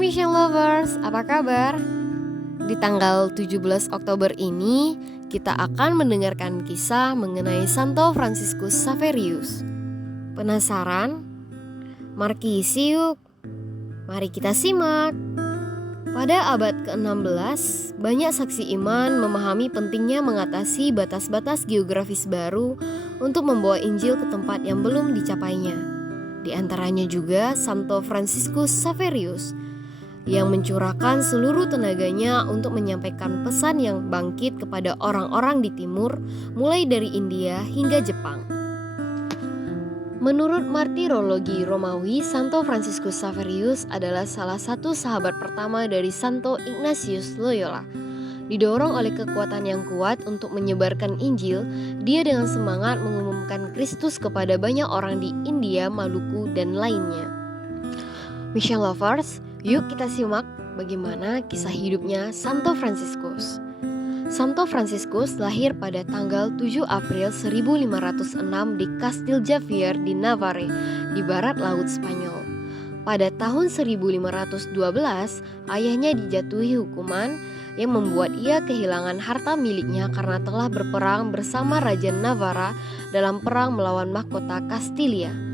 Mission Lovers, apa kabar? Di tanggal 17 Oktober ini, kita akan mendengarkan kisah mengenai Santo Fransiskus Xaverius. Penasaran? Mari isi yuk. Mari kita simak. Pada abad ke-16, banyak saksi iman memahami pentingnya mengatasi batas-batas geografis baru untuk membawa Injil ke tempat yang belum dicapainya. Di antaranya juga Santo Fransiskus Xaverius yang mencurahkan seluruh tenaganya untuk menyampaikan pesan yang bangkit kepada orang-orang di timur, mulai dari India hingga Jepang. Menurut martirologi Romawi, Santo Fransiskus Xaverius adalah salah satu sahabat pertama dari Santo Ignatius Loyola. Didorong oleh kekuatan yang kuat untuk menyebarkan Injil, dia dengan semangat mengumumkan Kristus kepada banyak orang di India, Maluku, dan lainnya. Mission Lovers, yuk kita simak bagaimana kisah hidupnya Santo Fransiskus. Santo Fransiskus lahir pada tanggal 7 April 1506 di Kastil Javier di Navarre, di barat laut Spanyol. Pada tahun 1512, ayahnya dijatuhi hukuman yang membuat ia kehilangan harta miliknya karena telah berperang bersama Raja Navarra dalam perang melawan mahkota Kastilia.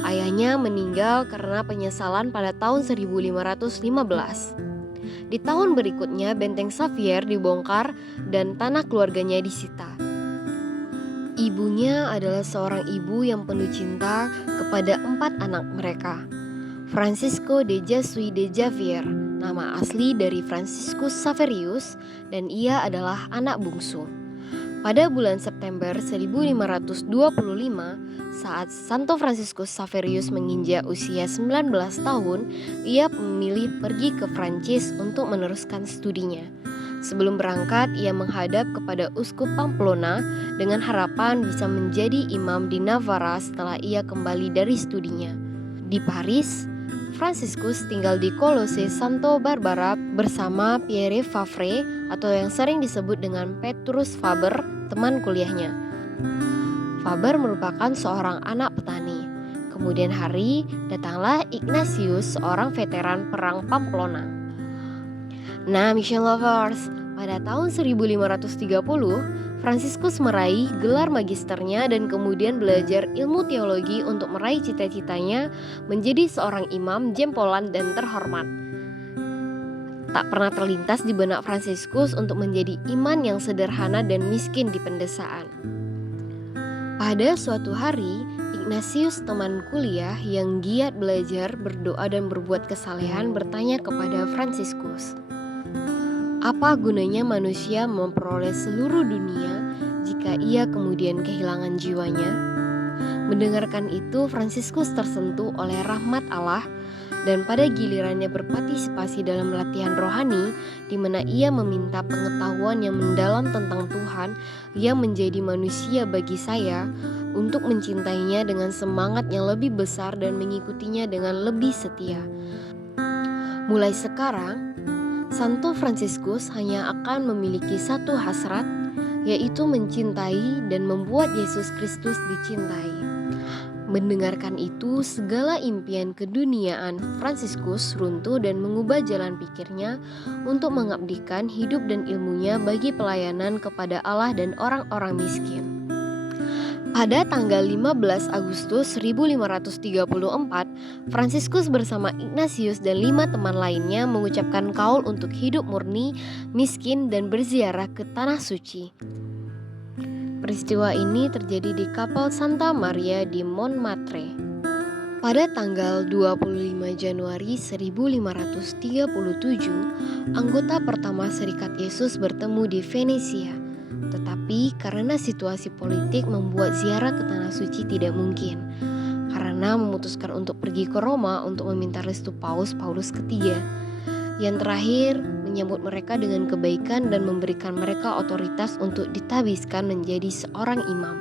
Ayahnya meninggal karena penyesalan pada tahun 1515. Di tahun berikutnya benteng Xavier dibongkar dan tanah keluarganya disita. Ibunya adalah seorang ibu yang penuh cinta kepada 4 anak mereka. Francisco de Jesús de Javier, nama asli dari Fransiskus Xaverius, dan ia adalah anak bungsu. Pada bulan September 1525, saat Santo Fransiskus Xaverius menginjak usia 19 tahun, ia memilih pergi ke Prancis untuk meneruskan studinya. Sebelum berangkat, ia menghadap kepada Uskup Pamplona dengan harapan bisa menjadi imam di Navarra setelah ia kembali dari studinya. Di Paris, Fransiskus tinggal di Kolose Santo Barbara bersama Pierre Favre atau yang sering disebut dengan Petrus Faber, teman kuliahnya. Faber merupakan seorang anak petani. Kemudian hari datanglah Ignatius, seorang veteran perang Pamplona. Nah, Mission Lovers, pada tahun 1530, Fransiskus meraih gelar magisternya dan kemudian belajar ilmu teologi untuk meraih cita-citanya menjadi seorang imam jempolan dan terhormat. Tak pernah terlintas di benak Fransiskus untuk menjadi iman yang sederhana dan miskin di pedesaan. Pada suatu hari, Ignatius, teman kuliah yang giat belajar, berdoa dan berbuat kesalehan, bertanya kepada Fransiskus, apa gunanya manusia memperoleh seluruh dunia jika ia kemudian kehilangan jiwanya? Mendengarkan itu, Fransiskus tersentuh oleh rahmat Allah dan pada gilirannya berpartisipasi dalam latihan rohani di mana ia meminta pengetahuan yang mendalam tentang Tuhan yang menjadi manusia bagi saya untuk mencintainya dengan semangat yang lebih besar dan mengikutinya dengan lebih setia. Mulai sekarang, Santo Fransiskus hanya akan memiliki satu hasrat, yaitu mencintai dan membuat Yesus Kristus dicintai. Mendengarkan itu, segala impian keduniaan Fransiskus runtuh dan mengubah jalan pikirnya untuk mengabdikan hidup dan ilmunya bagi pelayanan kepada Allah dan orang-orang miskin. Pada tanggal 15 Agustus 1534, Fransiskus bersama Ignatius dan 5 teman lainnya mengucapkan kaul untuk hidup murni, miskin, dan berziarah ke Tanah Suci. Peristiwa ini terjadi di Kapel Santa Maria di Montmartre. Pada tanggal 25 Januari 1537, anggota pertama Serikat Yesus bertemu di Venesia. Tetapi karena situasi politik membuat ziarah ke Tanah Suci tidak mungkin, karena memutuskan untuk pergi ke Roma untuk meminta restu Paus Paulus ketiga. Yang terakhir, menyambut mereka dengan kebaikan dan memberikan mereka otoritas untuk ditabiskan menjadi seorang imam.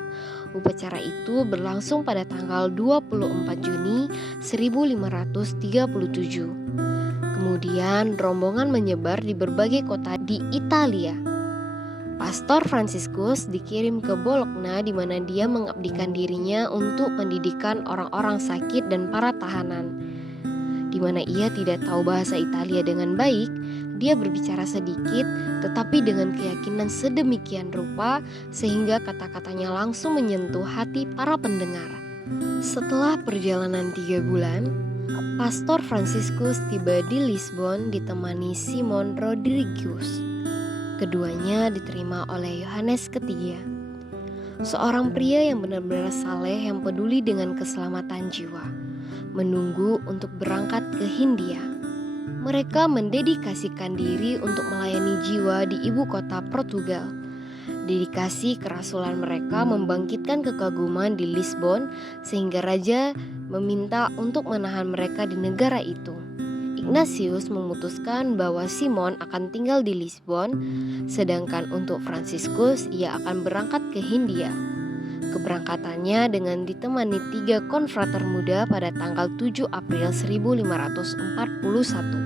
Upacara itu berlangsung pada tanggal 24 Juni 1537. Kemudian rombongan menyebar di berbagai kota di Italia. Pastor Fransiskus dikirim ke Bologna di mana dia mengabdikan dirinya untuk pendidikan orang-orang sakit dan para tahanan. Di di mana ia tidak tahu bahasa Italia dengan baik, dia berbicara sedikit tetapi dengan keyakinan sedemikian rupa sehingga kata-katanya langsung menyentuh hati para pendengar. Setelah perjalanan 3 bulan, Pastor Franciscus tiba di Lisbon ditemani Simon Rodrigues. Keduanya diterima oleh Yohanes ketiga, seorang pria yang benar-benar saleh yang peduli dengan keselamatan jiwa, menunggu untuk berangkat ke Hindia. Mereka mendedikasikan diri untuk melayani jiwa di ibu kota Portugal. Dedikasi kerasulan mereka membangkitkan kekaguman di Lisbon sehingga raja meminta untuk menahan mereka di negara itu. Ignatius memutuskan bahwa Simon akan tinggal di Lisbon, sedangkan untuk Franciscus ia akan berangkat ke Hindia. Keberangkatannya dengan ditemani 3 konfrater muda pada tanggal 7 April 1541.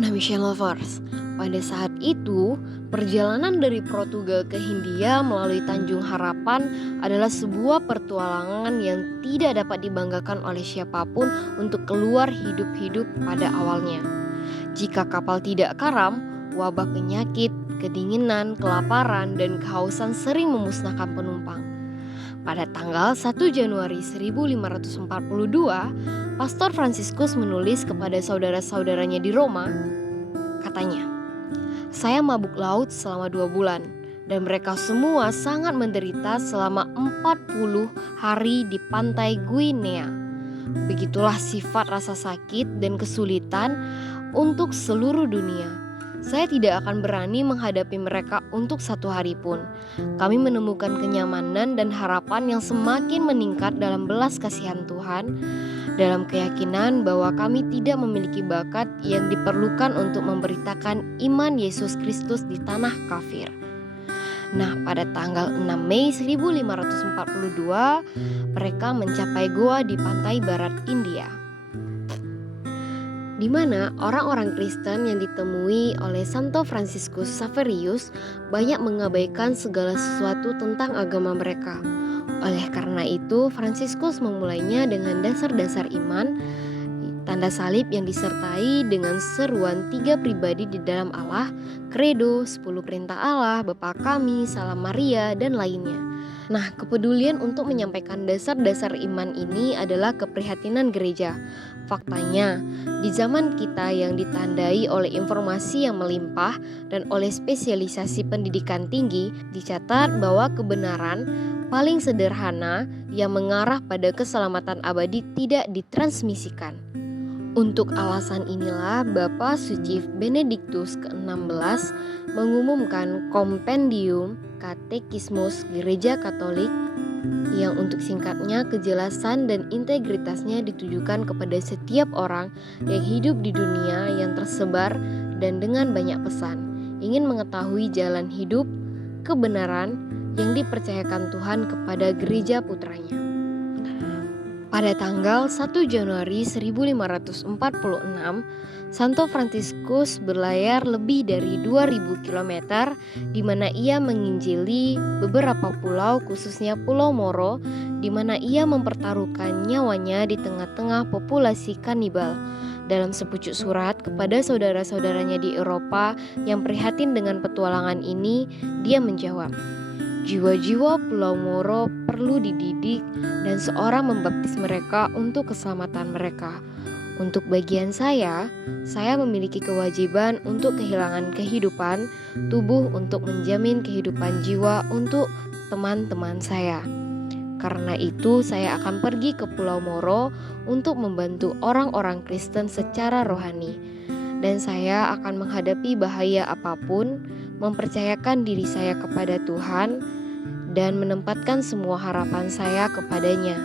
Nah, Mission Lovers, pada saat itu perjalanan dari Portugal ke Hindia melalui Tanjung Harapan adalah sebuah pertualangan yang tidak dapat dibanggakan oleh siapapun untuk keluar hidup-hidup pada awalnya. Jika kapal tidak karam, wabah penyakit, kedinginan, kelaparan, dan kehausan sering memusnahkan penumpang. Pada tanggal 1 Januari 1542, Pastor Franciscus menulis kepada saudara-saudaranya di Roma. Katanya, "Saya mabuk laut selama 2 bulan dan mereka semua sangat menderita selama 40 hari di pantai Guinea. Begitulah sifat rasa sakit dan kesulitan untuk seluruh dunia. Saya tidak akan berani menghadapi mereka untuk 1 hari pun. Kami menemukan kenyamanan dan harapan yang semakin meningkat dalam belas kasihan Tuhan, dalam keyakinan bahwa kami tidak memiliki bakat yang diperlukan untuk memberitakan iman Yesus Kristus di tanah kafir." Nah, pada tanggal 6 Mei 1542, mereka mencapai Goa di pantai barat India, di mana orang-orang Kristen yang ditemui oleh Santo Franciscus Xaverius banyak mengabaikan segala sesuatu tentang agama mereka. Oleh karena itu, Franciscus memulainya dengan dasar-dasar iman, tanda salib yang disertai dengan seruan 3 pribadi di dalam Allah, Credo, 10 perintah Allah, Bapa Kami, Salam Maria, dan lainnya. Nah, kepedulian untuk menyampaikan dasar-dasar iman ini adalah keprihatinan gereja. Faktanya, di zaman kita yang ditandai oleh informasi yang melimpah dan oleh spesialisasi pendidikan tinggi, dicatat bahwa kebenaran paling sederhana yang mengarah pada keselamatan abadi tidak ditransmisikan. Untuk alasan inilah Bapa Suci Benediktus ke-16 mengumumkan Kompendium Katekismus Gereja Katolik yang untuk singkatnya kejelasan dan integritasnya ditujukan kepada setiap orang yang hidup di dunia yang tersebar dan dengan banyak pesan, ingin mengetahui jalan hidup, kebenaran yang dipercayakan Tuhan kepada gereja putranya. Pada tanggal 1 Januari 1546, Santo Franciscus berlayar lebih dari 2000 km di mana ia menginjili beberapa pulau, khususnya Pulau Moro, di mana ia mempertaruhkan nyawanya di tengah-tengah populasi kanibal. Dalam sepucuk surat kepada saudara-saudaranya di Eropa yang prihatin dengan petualangan ini, dia menjawab, "Jiwa-jiwa Pulau Moro perlu dididik dan seorang membaptis mereka untuk keselamatan mereka. Untuk bagian saya memiliki kewajiban untuk kehilangan kehidupan tubuh untuk menjamin kehidupan jiwa untuk teman-teman saya. Karena itu saya akan pergi ke Pulau Moro untuk membantu orang-orang Kristen secara rohani. Dan saya akan menghadapi bahaya apapun, mempercayakan diri saya kepada Tuhan, dan menempatkan semua harapan saya kepadanya.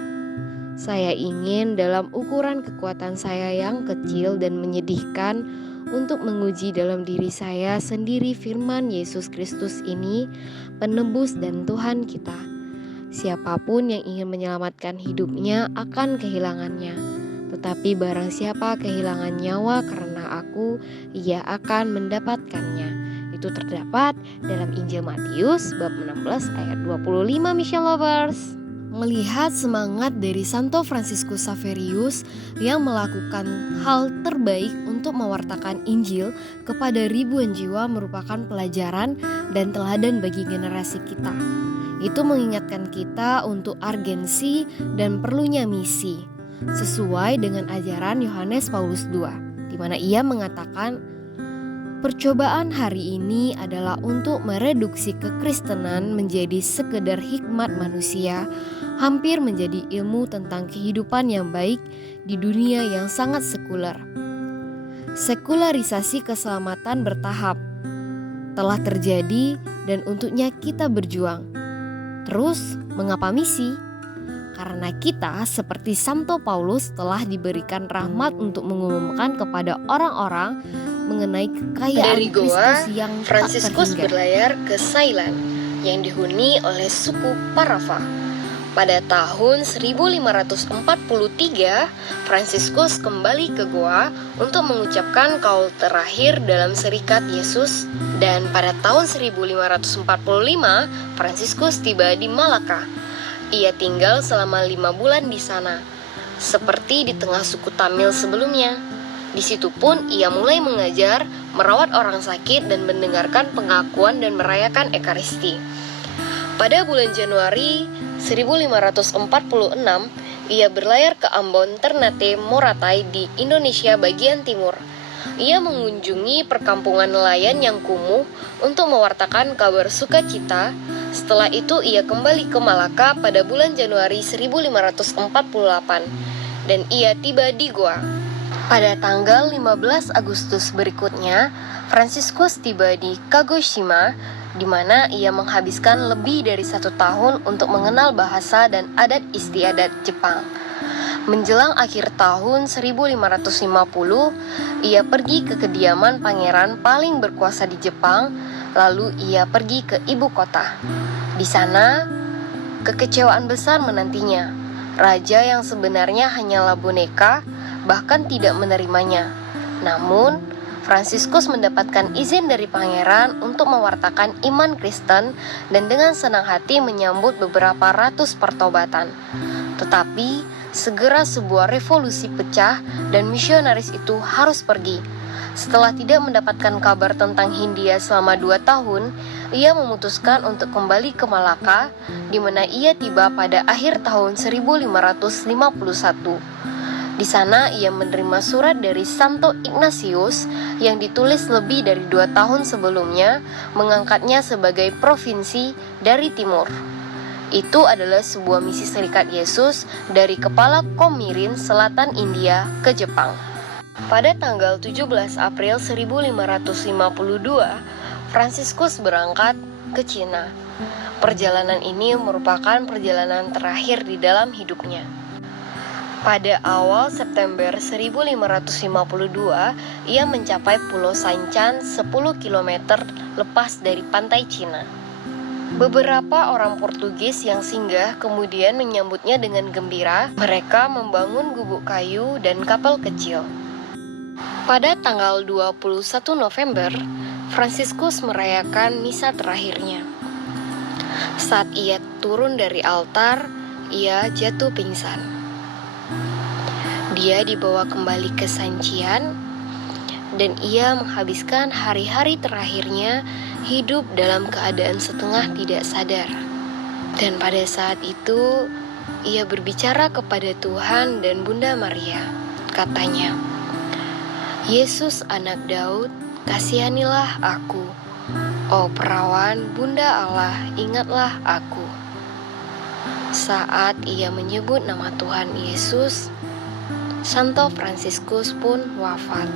Saya ingin dalam ukuran kekuatan saya yang kecil dan menyedihkan untuk menguji dalam diri saya sendiri firman Yesus Kristus ini, penebus dan Tuhan kita. Siapapun yang ingin menyelamatkan hidupnya akan kehilangannya. Tetapi barang siapa kehilangan nyawa karena aku, ia akan mendapatkannya." Itu terdapat dalam Injil Matius bab 16 ayat 25, Mission Lovers. Melihat semangat dari Santo Fransiskus Xaverius yang melakukan hal terbaik untuk mewartakan Injil kepada ribuan jiwa merupakan pelajaran dan teladan bagi generasi kita. Itu mengingatkan kita untuk urgensi dan perlunya misi, sesuai dengan ajaran Yohanes Paulus II, di mana ia mengatakan, percobaan hari ini adalah untuk mereduksi kekristenan menjadi sekedar hikmat manusia, hampir menjadi ilmu tentang kehidupan yang baik di dunia yang sangat sekuler. Sekularisasi keselamatan bertahap telah terjadi dan untuknya kita berjuang. Terus, mengapa misi? Karena kita seperti Santo Paulus telah diberikan rahmat untuk mengumumkan kepada orang-orang mengenai kekayaan Dari Goa, Kristus yang Fransiskus tak terhingga. berlayar ke Ceylon yang dihuni oleh suku Parava. Pada tahun 1543, Fransiskus kembali ke Goa untuk mengucapkan kaul terakhir dalam Serikat Yesus, dan pada tahun 1545, Fransiskus tiba di Malaka. Ia tinggal selama 5 bulan di sana, seperti di tengah suku Tamil sebelumnya. Di situ pun ia mulai mengajar, merawat orang sakit, dan mendengarkan pengakuan dan merayakan Ekaristi. Pada bulan Januari 1546, ia berlayar ke Ambon, Ternate, Moratai di Indonesia bagian timur. Ia mengunjungi perkampungan nelayan yang kumuh untuk mewartakan kabar sukacita. Setelah itu ia kembali ke Malaka pada bulan Januari 1548 dan ia tiba di Goa. Pada tanggal 15 Agustus berikutnya, Fransiskus tiba di Kagoshima, di mana ia menghabiskan lebih dari 1 tahun untuk mengenal bahasa dan adat istiadat Jepang. Menjelang akhir tahun 1550, ia pergi ke kediaman pangeran paling berkuasa di Jepang, lalu ia pergi ke ibu kota. Di sana, kekecewaan besar menantinya. Raja yang sebenarnya hanyalah boneka, bahkan tidak menerimanya. Namun, Fransiskus mendapatkan izin dari pangeran untuk mewartakan iman Kristen dan dengan senang hati menyambut beberapa ratus pertobatan. Tetapi, segera sebuah revolusi pecah dan misionaris itu harus pergi. Setelah tidak mendapatkan kabar tentang Hindia selama 2 tahun, ia memutuskan untuk kembali ke Malaka, di mana ia tiba pada akhir tahun 1551. Di sana ia menerima surat dari Santo Ignatius yang ditulis lebih dari 2 tahun sebelumnya, mengangkatnya sebagai provinsi dari timur. Itu adalah sebuah misi Serikat Yesus dari kepala Komirin Selatan India ke Jepang. Pada tanggal 17 April 1552, Fransiskus berangkat ke Cina. Perjalanan ini merupakan perjalanan terakhir di dalam hidupnya. Pada awal September 1552, ia mencapai Pulau Sanchan 10 km lepas dari pantai Cina. Beberapa orang Portugis yang singgah kemudian menyambutnya dengan gembira. Mereka membangun gubuk kayu dan kapal kecil. Pada tanggal 21 November, Fransiskus merayakan misa terakhirnya. Saat ia turun dari altar, ia jatuh pingsan. Dia dibawa kembali ke Sancian dan ia menghabiskan hari-hari terakhirnya hidup dalam keadaan setengah tidak sadar. Dan pada saat itu, ia berbicara kepada Tuhan dan Bunda Maria. Katanya, "Yesus anak Daud, kasihanilah aku. Oh perawan, Bunda Allah, ingatlah aku." Saat ia menyebut nama Tuhan Yesus, Santo Fransiskus pun wafat.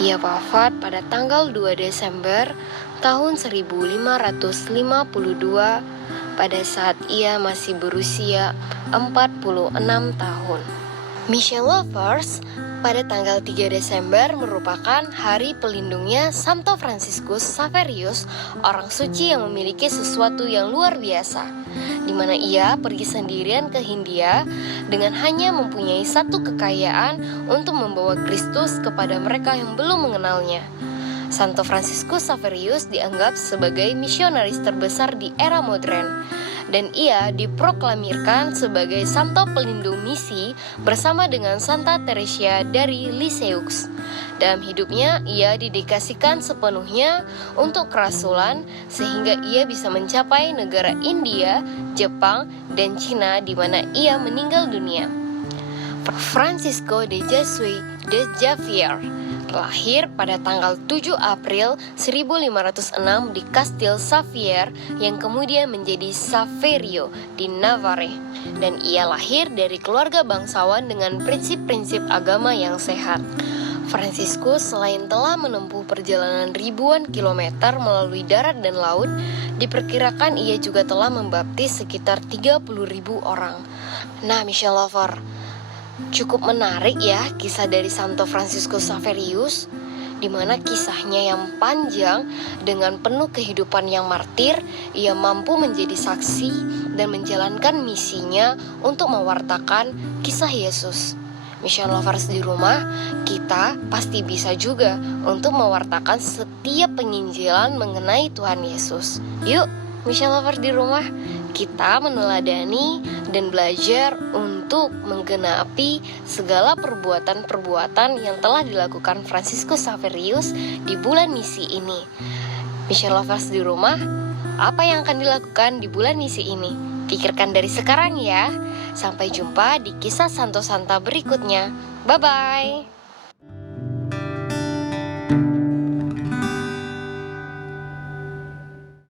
Ia wafat pada tanggal 2 Desember tahun 1552 pada saat ia masih berusia 46 tahun. Mission Lovers, pada tanggal 3 Desember merupakan hari pelindungnya Santo Fransiskus Xaverius, orang suci yang memiliki sesuatu yang luar biasa, di mana ia pergi sendirian ke Hindia dengan hanya mempunyai satu kekayaan untuk membawa Kristus kepada mereka yang belum mengenalnya. Santo Fransiskus Xaverius dianggap sebagai misionaris terbesar di era modern. dan ia diproklamirkan sebagai santo pelindung misi bersama dengan Santa Teresia dari Lisieux. Dalam hidupnya, ia didedikasikan sepenuhnya untuk kerasulan sehingga ia bisa mencapai negara India, Jepang, dan Cina di mana ia meninggal dunia. Francisco de Jesús de Javier lahir pada tanggal 7 April 1506 di Kastil Xavier yang kemudian menjadi Saverio di Navarre, dan ia lahir dari keluarga bangsawan dengan prinsip-prinsip agama yang sehat. Franciscus selain telah menempuh perjalanan ribuan kilometer melalui darat dan laut, diperkirakan ia juga telah membaptis sekitar 30.000 orang. Nah, Michelle Lover, cukup menarik ya kisah dari Santo Franciscus Xaverius, di mana kisahnya yang panjang dengan penuh kehidupan yang martir, ia mampu menjadi saksi dan menjalankan misinya untuk mewartakan kisah Yesus. Mission Lovers di rumah, kita pasti bisa juga untuk mewartakan setiap penginjilan mengenai Tuhan Yesus. Yuk, Mission Lovers di rumah, kita meneladani dan belajar untuk menggenapi segala perbuatan-perbuatan yang telah dilakukan Franciscus Xaverius di bulan misi ini. Mission Lovers di rumah, apa yang akan dilakukan di bulan misi ini? Pikirkan dari sekarang ya. Sampai jumpa di kisah Santo Santa berikutnya. Bye-bye.